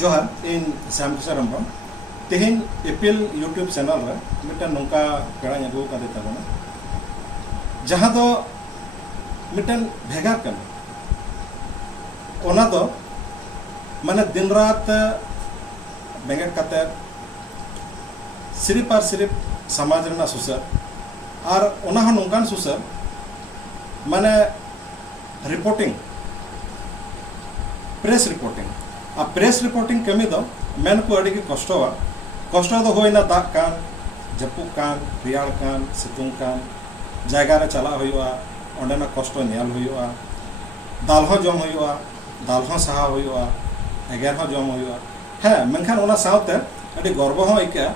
जोहार इन श्याम किशोर हेम्ब्रम तेहन Apple YouTube channel रे मिटन नौका पेड़ा अगू का तबना जहाँ दो मिटन भेगार कन ओना दो माने दिन रात बेंगेट कते सिर्फ और सिर्फ समाज रना सुसर और ओना हो नौकान सुसर माने रिपोर्टिंग प्रेस रिपोर्टिंग आ प्रेस रिपोर्टिंग कमी दो मेन को अड़ी कष्ट दो होइना दाग कान जपुक कान रियाड़ कान सितुंग कान जायगा रे चला हुआ ओंडेना कष्ट नेल हुआ दाल हो जम हुआ दाल हो सहा हुआ एगेर हो जम हुआ है मेनखान ओना सावते अड़ी गर्व हो इका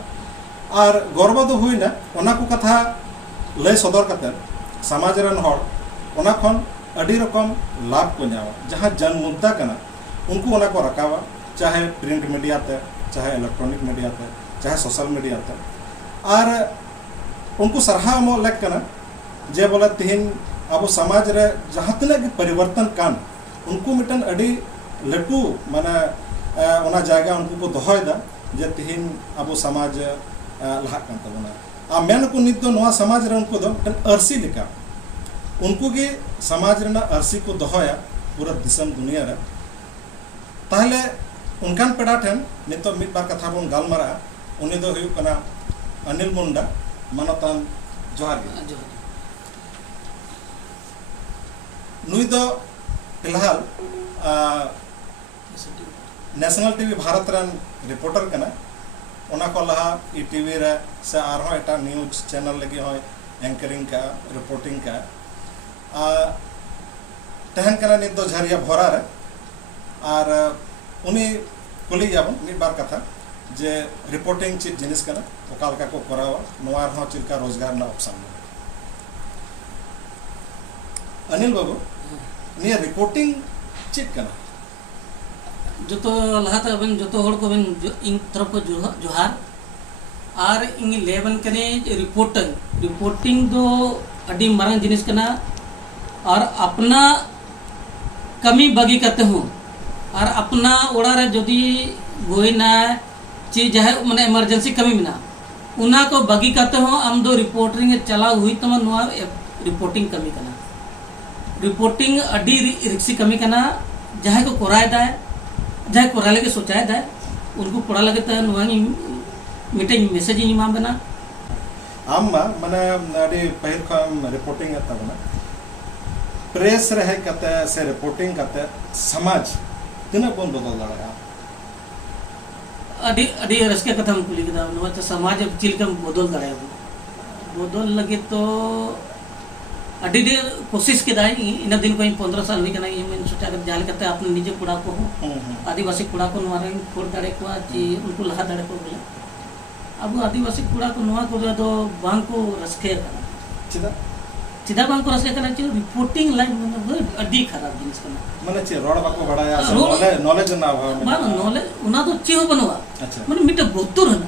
और गर्व दो हुइना ओना को कथा लय सदर कते समाज रन हर ओना खन अड़ी रकम लाभ को नामा जहाँ जन मुद्दा कना उनको ओना को रकावा चाहे प्रिंट मीडिया ते चाहे इलेक्ट्रॉनिक मीडिया ते चाहे सोशल मीडिया ते और उनको सरहा मो लेक कना जे बोला तिहिन अब समाज रे जहाँ तिना की परिवर्तन कान उनको मिटन अड़ी लटू माने ओना जायगा उनको को दोहयदा जे तिहिन अब समाज लहा कान तबना आ मेन को नित दो नवा समाज रे उनको दो मिटन अरसी लिका उनको की समाज रेना अरसी को दोहया पूरा दिसम दुनिया रे ताहले उनकान पेड़ा ठेन नितो मिद बार कथा बन गालमारा उनी दो हुयु कना अनिल मुंडा मानतान जोहार गे नुई दो फिलहाल national TV Bharat run reporter कना ओना को लहा ई टीवी रे से आरो एटा न्यूज चैनल लगी होय एंकरिंग का रिपोर्टिंग का तहन कना नित दो झरिया भोरा रे और उनी कुली जाबन मिद बार कथा जे रिपोर्टिंग चीज जिनिस कना ओकालका को करावा नोआर हो चिलका रोजगार ना ऑप्शन अनिल बाबू निया रिपोर्टिंग चीज कना जो तो लहाता बन जो तो हड़ को बन इन तरफ को जोहार और इन लेवन कने रिपोर्टिंग दो अडी मारंग जिनिस कना और अपना कमी बगी करते हूँ और अपना ओड़ा रे जदि गोइना चीज जहाँ माने इमरजेंसी कमी मिना उना को बगी करते हो आम दो रिपोर्टिंग चला हुई तम नुआ रिपोर्टिंग कमी कना रिपोर्टिंग अडी रिक्सी कमी कना जहाँ को कोराय दा जहाँ कोरा लगे सोचाय दा उनको पढ़ा लगे तो नुआ मिटे मैसेज इन माम बना आम माने अडी पहिल खम रिपोर्टिंग तबना प्रेस रहे कते से रिपोर्टिंग कते समाज तीना कौन बदल दड़ा अडी अडी रस्के कथा हम कुली कदा नो तो समाज चिलकम बदल दड़ा बदल लगे तो अडी दे कोशिश केदा इन दिन को 15 साल हुई कना मैं सोचा कर जाल करते अपने निजे कुड़ा को आदिवासी कुड़ा को नवारे कोड दड़े को जी उनको लहा दड़े को बोले अब आदिवासी कुड़ा को नवा को तो बांग को रस्के कना चिदा बांग को रस्के कना ची रिपोर्टिंग लाइन में अडी खराब जिनिस कना माने चे रोड बाको बड़ाया नॉलेज ना अभाव में माने नॉलेज उना तो ची हो बनवा अच्छा माने मिटे बोतुर है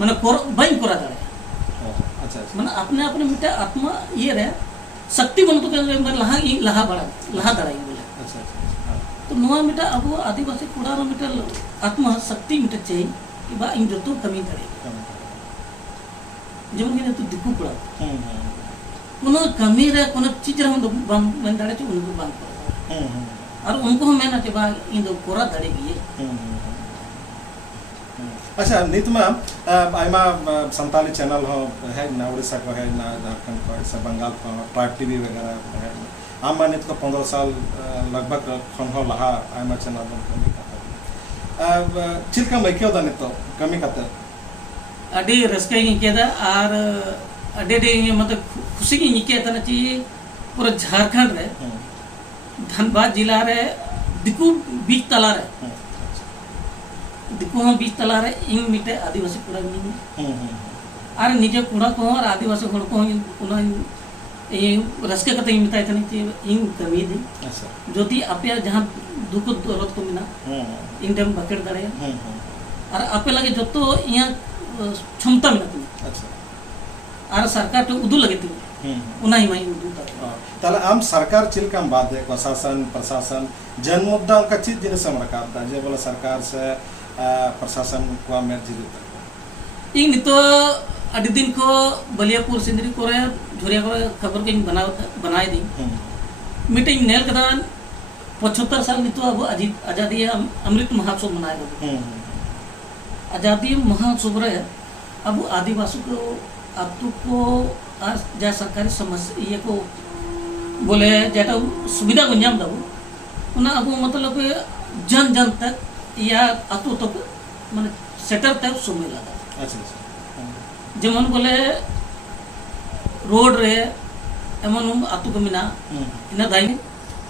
माने बाइन करा दड़े अच्छा माने अपने अपने मिटे आत्मा ये रे शक्ति बन तो कर लहा दड़ा बोले अच्छा तो नवा मिटा अब आदिवासी कुड़ा रो मिटे आत्मा शक्ति मिटे चाहिए कि बा इन जतो कमी दड़े जेमन के तो दिकु कुड़ा कोनो कमी रे कोनो चीज रे हम बम मन दड़े छ उनको बांध कर और उनको हम मेना के बा इन दो कोरा दड़े भी अच्छा नितमा आइमा संताली चैनल हो है ना उड़ीसा को है ना झारखंड को है बंगाल को ट्राइब टीवी वगैरह है आम नित को 15 साल लगभग खन हो लहा आइमा चैनल कमी करता चिलका मैक्यो दा नितो कमी करता अडी रस्के केदा और अडे मतलब खुशी की कहता ना चाहिए पूरा झारखंड रे धनबाद जिला रे दिकु बीच तला रे दिकु हम बीच तला रे इन मिटे आदिवासी कुड़ा नहीं और निजे कुड़ा को और आदिवासी हड़ को उना ये रस्के कते मिताय तनी चाहिए इन कमी दी अच्छा जोती आपे जहां दुख दर्द को मिना इन टाइम बकेट दड़े और आपे लगे जो तो यहाँ क्षमता मिना अच्छा और सरकार तो उदू लगे थे उना ही माई उदू ता ताले आम सरकार चिलकाम बात है शासन प्रशासन जन मुद्दा उनका चीज जिनिस हम रखाता जे बोला सरकार से प्रशासन को मर्जी देता इन नितो अडी दिन को बलियापुर सिंदरी को रे झुरिया को खबर के बनाए दी मीटिंग नेल कदान 75 साल नितो अब आजादी अमृत महोत्सव मनाए आजादी महोत्सव रे अब आदिवासी को अतु को जा सरकारी समस्या ये को बोले जेटा सुविधा को नाम दाबो उना अब मतलब जन जन तक या अतु तक माने सेटर तक सुमिला अच्छा जेमन बोले रोड रे एमन अतु को मिना इना दाई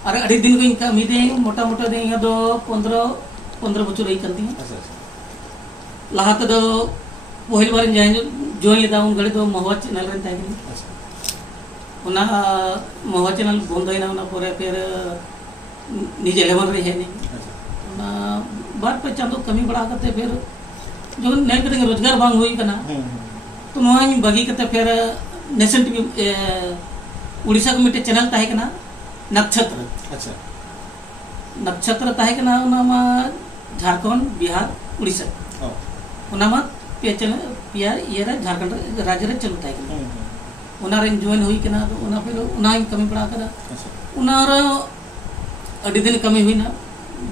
और अड़ी दिन को इनका मीटिंग मोटा मोटा दिन दो 15 बच्चों रही करती हैं अच्छा लाहत दो पहली बार जाए जॉइन लेता उन गड़ी तो महुआ चैनल रे ताई उना महुआ चैनल बंद होइना उना पूरे फिर निजे लेवल रे है नहीं उना बात पे चांदो कमी बढ़ा करते फिर जो नेल के रोजगार बांग हुई कना तो नोआ बगी करते फिर नेशन टीवी उड़ीसा को मिटे चैनल ताहे कना नक्षत्र अच्छा नक्षत्र ताहे कना उना मा झारखंड बिहार उड़ीसा उना मा पे चैनल पिया ये रे झारखंड राज्य रे चलता है उना रे जॉइन हुई कना तो उना फिर उना कमी बढ़ा करा उना रे अडी दिन कमी हुई ना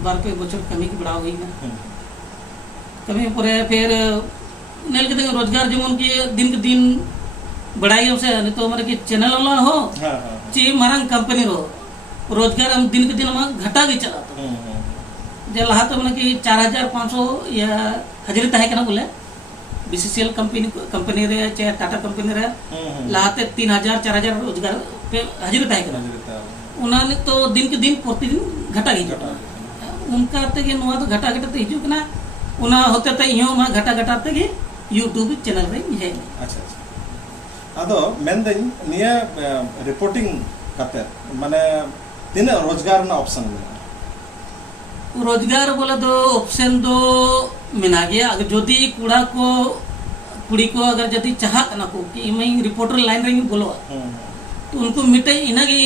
बार पे बचर कमी की बढ़ा हुई ना कमी पर फिर नेल के रोजगार जमन की दिन के दिन बढ़ाई से नहीं तो हमारे की चैनल वाला हो ची मारंग कंपनी रो रोजगार हम दिन के दिन हम घटा के चला तो जे लहा तो मैंने कि 4500 या हजरी तहे कना बोले बीसीसीएल कंपनी रे चाहे टाटा कंपनी रे लहाते 3000 4000 रोजगार पे हजरी तहे कना उन्होंने तो दिन के दिन प्रतिदिन घटा ही उनका ते के नोआ तो घटा घटा ते हिजु कना उना होते ते इहो मा घटा घटा ते के यूट्यूब चैनल रे है अच्छा अच्छा अदो मेंदन निया रिपोर्टिंग कते माने तीन रोजगार ना ऑप्शन में रोजगार बोले तो ऑप्शन दो मिना गया अगर जदि कुड़ा को कुड़ी को अगर जदि चाहत ना को कि मैं रिपोर्टर लाइन रे बोलो तो उनको मिटे इना की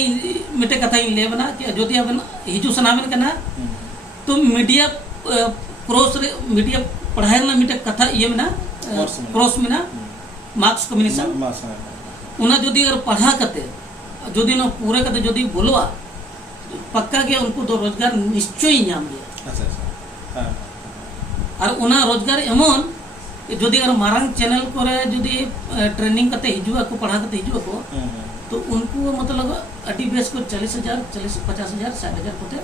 मिटे कथा ले बना कि जदि अब हिजु सनाबन कना तो मीडिया क्रॉस मीडिया पढ़ाई ना मिटे कथा ये में ना क्रॉस में ना मार्क्स कम्युनिकेशन उना जदि अगर पढ़ा करते जदि ना पूरे करते जदि बोलवा पक्का के उनको तो रोजगार निश्चय नाम दिया अच्छा अच्छा और उना रोजगार एमन जदि अगर मारंग चैनल करे जदि ट्रेनिंग करते हिजुआ को पढ़ा करते हिजुआ को तो उनको मतलब अटी बेस को 40,000 50,000 60,000 कोते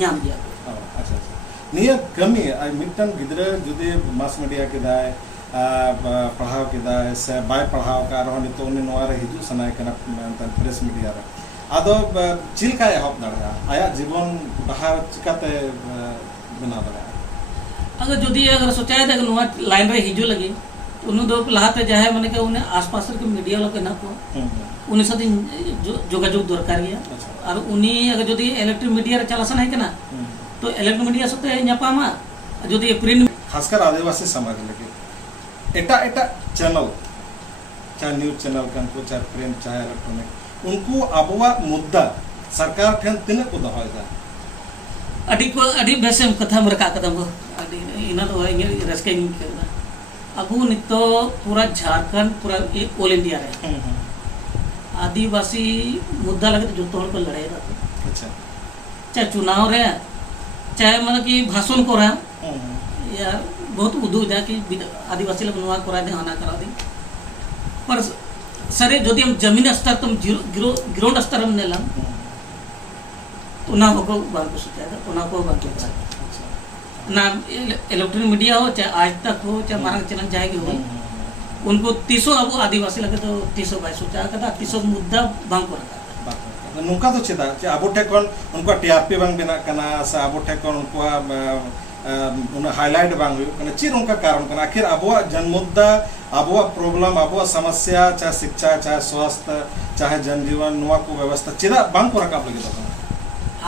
नाम दिया अच्छा अच्छा निया कमी आई मिटन गिदरे जुदे मास मीडिया के दाय पढ़ाव के दाय से बाय पढ़ाव का रहो तो उन्हें नोआ रे हिजु सनाय कना प्रेस मीडिया रे आदो चिलका एहब दड़ा आया जीवन बाहर चिकाते बना दड़ा अगर जदि अगर सोचाय दे नोआ लाइन रे हिजु लगी उन्हें दो लाते जाए माने के उन्हें आसपास के मीडिया लोग ना को उन्हें साथ जोगाजोग दरकार गया और उन्हीं अगर जदि इलेक्ट्रिक मीडिया रे चलासन है केना तो इलेक्ट्रिक मीडिया साथे न्यापामा जदि प्रिंट खासकर आदिवासी समाज लगे एटा एटा चैनल चाहे न्यूज चैनल kan को चाहे प्रिंट चाहे इलेक्ट्रॉनिक उनको अबवा मुद्दा सरकार ठन तिने को दहायदा अडी बेसम कथा मरका कदम अडी इना तो इंगे रस्केंग करदा अबू नितो पूरा झारखंड पूरा ऑल इंडिया रे आदिवासी मुद्दा लगे तो जो को लड़ाई अच्छा चाहे चुनाव रे चाहे मतलब कि भाषण को रहा या बहुत उदू जा कि आदिवासी लोग नुआ करा दे हाना करा दे पर सरे जदि हम जमीन स्तर तुम ग्राउंड स्तर हम नेला तो ना होको बात को सोचा तो ना को बात ना इलेक्ट्रॉनिक मीडिया हो चाहे आज तक हो चाहे मारंग चैनल जाएगी हो उनको 300 अब आदिवासी लगे तो 300 बाई सोचा कदा 300 मुद्दा बांग को रखा नुका तो चेदा जे आबो ठेकन उनको टीआरपी बांग बिना कना से आबो ठेकन उनको उन हाईलाइट बांग कना चिर उनका कारण कना आखिर आबो जन मुद्दा आबो प्रॉब्लम आबो समस्या चाहे शिक्षा चाहे स्वास्थ्य चाहे जनजीवन नुआ को व्यवस्था चिदा बांग को रखा लगे तो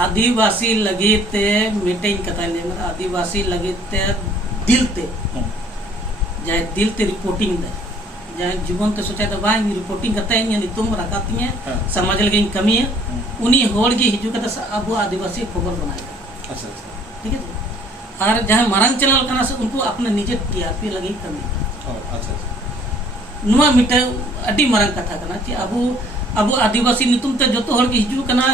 आदिवासी लगे ते मीटिंग कथा ले मरा आदिवासी लगे ते दिल ते जाए दिल ते रिपोर्टिंग दे जहाँ जीवन ते सोचा तो बांग रिपोर्टिंग करते हैं नितुम रकाती हैं हाँ। समाज लगे कमी है उन्हीं होड़ की हिजू का अब आदिवासी खबर बनाएगा। अच्छा अच्छा ठीक है और जहाँ मारंग चैनल करना से उनको अपने निजे टीआरपी लगी कमी अच्छा अच्छा नुआ मिटे अड्डी मारंग कथा करना कि अब आदिवासी नितुम ते जोतो होड़ की हिजू करना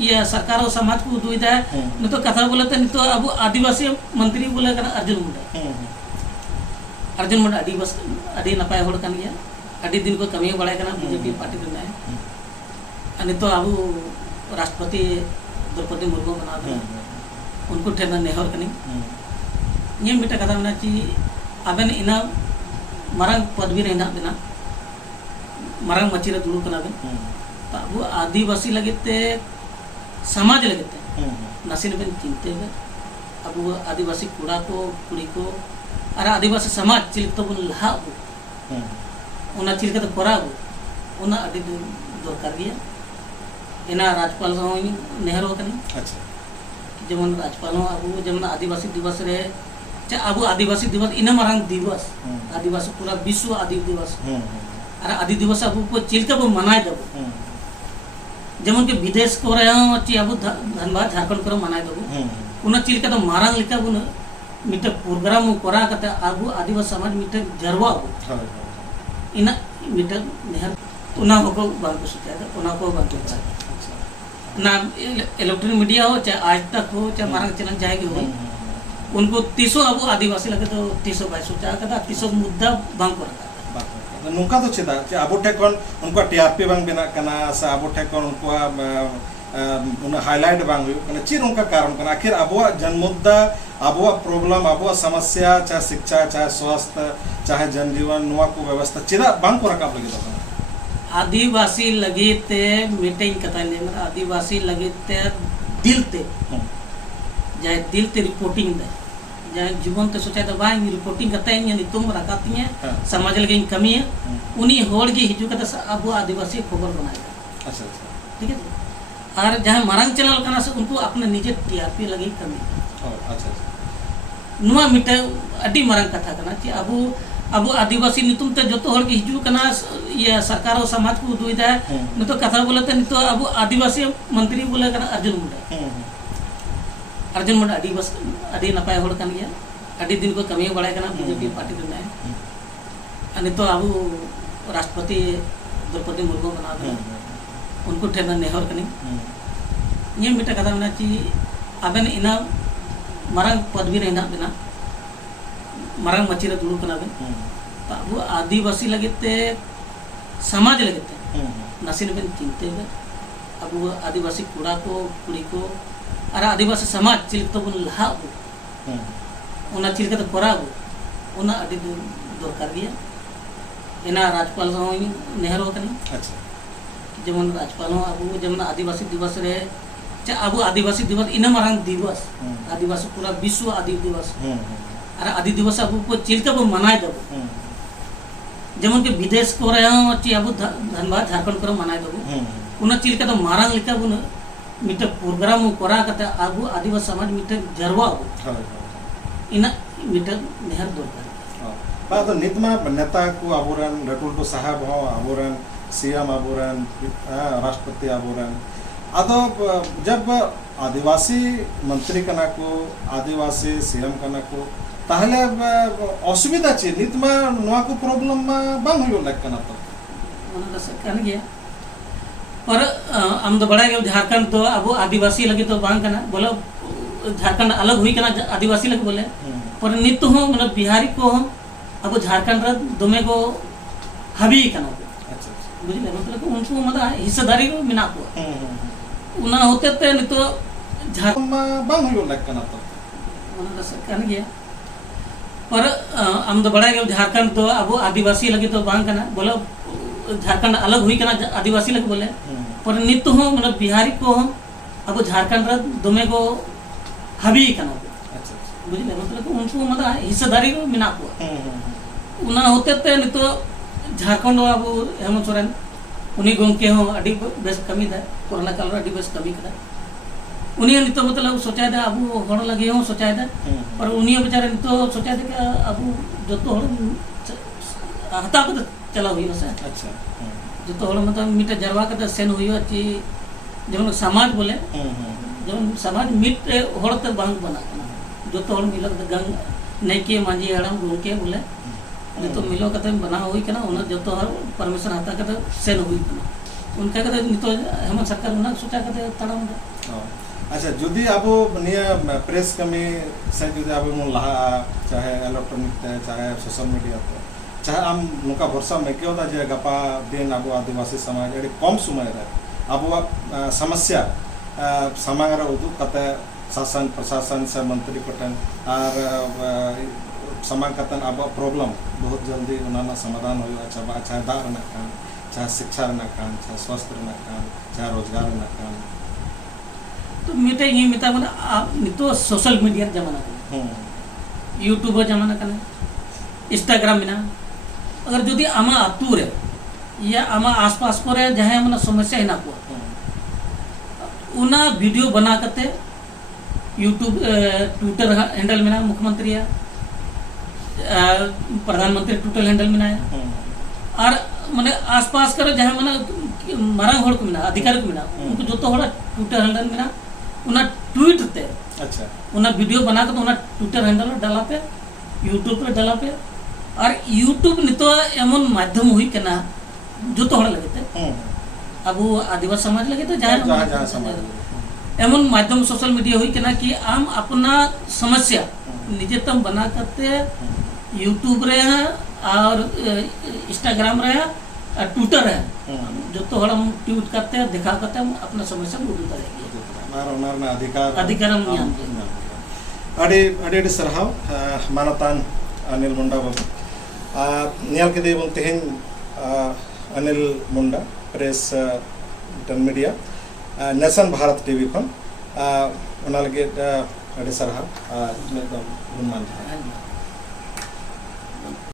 ये सरकार और समाज को दुविधा है नितो कथा बोले तो नितो अब आदिवासी मंत्री बोले करना अर्जुन मुंडा अर्जुन मुंडा अड्डी बस अड्डी नपाय होड़ कन गया अड्डी दिन को कमी बड़ाय करना बीजेपी पार्टी दिन है नितो अब राष्ट्रपति द्रौपदी मुर्मू बना दे उनको ठेना नेहर कनी ये मिटा कथा मना कि अबेन इना मारंग पदवी रे हेना बिना मारंग मची रे दुड़ू कना बेन अब आदिवासी लगते समाज लगते नसीन बेन चिंते बे अब आदिवासी कुड़ा को कुड़ी को और आदिवासी समाज चिल तो बन लहा उना चिल के तो कराबो उना अडी दरकार गया इना राज्यपाल हो नेहर कनी अच्छा जेमन राज्यपाल अब जेमन आदिवासी दिवस रे अब आदिवासी दिवस इन मारंग दिवस आदिवासी पूरा विश्व आदि दिवस और आदि दिवस अब को चिलका बो मनाय दबो जेमन के विदेश को रहे हो ची अब धनबाद झारखंड को मनाय दबो उना चिलका तो मारंग लिका बो मिटे प्रोग्राम करा कते अब आदिवासी समाज मिटे जरवा इन मिटे नेहर उना को बांग को सुता उना को बांग को ना इलेक्ट्रॉनिक मीडिया हो चाहे आज तक हो चाहे मारंग चैनल जाएगी हो उनको 300 अब आदिवासी लगे तो 300 बाईस चाह कदा 300 मुद्दा बांग को रखा नुका तो चेदा अब ठेकन उनको टीआरपी बांग बेना कना से अब ठेकन उनको उन हाईलाइट बांग हुई चिर उनका कारण कना आखिर अब जनमुद्दा अब प्रॉब्लम अब समस्या चाहे शिक्षा चाहे स्वास्थ्य चाहे जनजीवन नुआ को व्यवस्था चेदा बांग को रखा लगे तो आदिवासी लगे ते मीटिंग कथा ले आदिवासी लगे ते दिल ते जाए दिल ते रिपोर्टिंग दे जाए जीवन ते सोचा तो बांग रिपोर्टिंग करते हैं नितुम रकाती हैं समाज लगे कमी है उन्हीं होड़ की हिजू का अब आदिवासी खबर बनाएगा। अच्छा अच्छा ठीक है और जहाँ मारंग चैनल करना से उनको अपने निजे टीआरपी लगी कमी अच्छा अच्छा नुआ मिटे अड्डी मारंग कथा करना कि अब आदिवासी नितुम ते जोतो होड़ की हिजू करना ये सरकार और समाज को दुविधा है नितो कथा बोले तो नितो अब आदिवासी मंत्री बोले करना अर्जुन मुंडा अड्डी बस अड्डी नपाय होड़ कन गया अड्डी दिन को कमी बड़ाय करना बीजेपी पार्टी दिन है नितो अब राष्ट्रपति द्रौपदी मुर्मू बना दे उनको ठेना नेहर कनी ये मिटा कथा मना कि अबेन इना मारंग पदवी रे हेना बिना मारंग मची रे दुड़ू कना बेन अब आदिवासी लगते समाज लगते नसीन बेन चिंते बे अब आदिवासी कुड़ा को कुड़ी को और आदिवासी समाज चिल तो बन लहा उना चिल के तो कराबो उना अडी दरकार गया इना राज्यपाल हो नेहर कनी अच्छा जेमन राज्यपाल हो अब जेमन आदिवासी दिवस रे अब आदिवासी दिवस इन मारंग दिवस आदिवासी पूरा विश्व आदि दिवस और आदि दिवस अब को चिलका बो मनाय दबो जेमन के विदेश को रहे हो ची अब धनबाद झारखंड को मनाय दबो उना चिलका तो मारंग लिका बो मिटे प्रोग्राम करा कते अब आदिवासी समाज मिटे जरवा इन मिटे नेहर दरकार बाद नितमा नेता को आबोरन लटुलटो साहब हो आबोरन सीएम आबोरन राष्ट्रपति आबोरन अदो जब आदिवासी मंत्री कना को आदिवासी सीएम कना को ताहले असुविधा चे नितमा नवा को प्रॉब्लम बांग हो लग कना तो उना कन गया पर हम तो बड़ा झारखंड तो अब आदिवासी लगे तो बांग कना बोलो झारखंड अलग हुई कना आदिवासी लगे बोले पर नित हो मतलब बिहारी को हम अब झारखंड रे दोमे को हबी कना अच्छा बुझले मतलब उनको मतलब हिस्सेदारी को मिना को उना होते ते नित झारखंड बांग हो लग कना तो उना कन गया पर हम तो बड़ा झारखंड तो अब आदिवासी लगे तो बांग कना बोलो झारखंड अलग हुई कना आदिवासी लगे बोले पर नित हो मतलब बिहारी को हम अब झारखंड रे दोमे को हबी कना अच्छा बुझले मतलब उनको मतलब हिस्सेदारी को मिना को उना होते ते नित झारखंड अब हेमंत सोरेन उनी गोंके हो अडी बेस कमी दा कोरोना काल रे अडी बेस कमी कदा उनी नित मतलब सोचा दे अब हड़ लगे हो सोचा दे पर उनी बेचारे नित सोचा दे कि अब जतो हड़ हता को चला हुई से अच्छा जो तो हड़ मतलब मिट जरवा कते सेन हुई ची जेमन समाज बोले जेमन समाज मिट हड़ते बांग बना जो तो हड़ मिलो गंग नैके मांझी हड़म गोंके बोले जो तो मिलो कते बना हुई कना उन जो तो हड़ परमिशन हाता कते सेन हुई कना उनका कते नितो हेमंत सरकार उना सोचा कते तड़म अच्छा जुदी अब निया प्रेस कमी से जुदी अब मन लहा चाहे इलेक्ट्रॉनिक ते चाहे सोशल मीडिया ते चाहे आम नुका भरोसा में क्यों जे गपा दिन अब आदिवासी समाज एडी कम समय रे अब समस्या समांग रे उदुग कते शासन प्रशासन से मंत्री कोटन और समांग कतन अब प्रॉब्लम बहुत जल्दी उना समाधान हो अच्छा चाहे दार ना कान चाहे शिक्षा ना कान चाहे स्वास्थ्य ना कान चाहे रोजगार ना कान तो मिटे ये मिता बना नितो सोशल मीडिया जमाना कना यूट्यूब जमाना कना इंस्टाग्राम में अगर जुदी आमा आतू रे या आमा आसपास को रे जहां मना समस्या हिना को उना वीडियो बना करते यूट्यूब ट्विटर हैंडल में मुख्यमंत्री है प्रधानमंत्री ट्विटर हैंडल में और माने आसपास कर जहां माने मारा होड़ को मिना अधिकारी को मिना उनको जो तो होड़ा ट्विटर हैंडल में उना ट्वीट ते अच्छा उना वीडियो बना के तो उना ट्विटर हैंडल पे डाला पे यूट्यूब पे डाला पे और यूट्यूब नितो एमन माध्यम हुई केना जो तो हड़ लगते अब वो आदिवासी समाज लगे तो जहां समाज एमन माध्यम सोशल मीडिया हुई केना कि आम अपना समस्या निजे तम बना करते यूट्यूब रे और इंस्टाग्राम रे और ट्विटर है जो तो हड़ हम ट्वीट करते हैं दिखा करते हम अपना समस्या को दूर करेंगे अधिकार अड़ी सरहाव मानतान अनिल मुंडा बाबू नियल के देबन तेहन Anil Munda press media nation Bharat TV खन ओना लगे अड़ी सरहाव एकदम गुणमान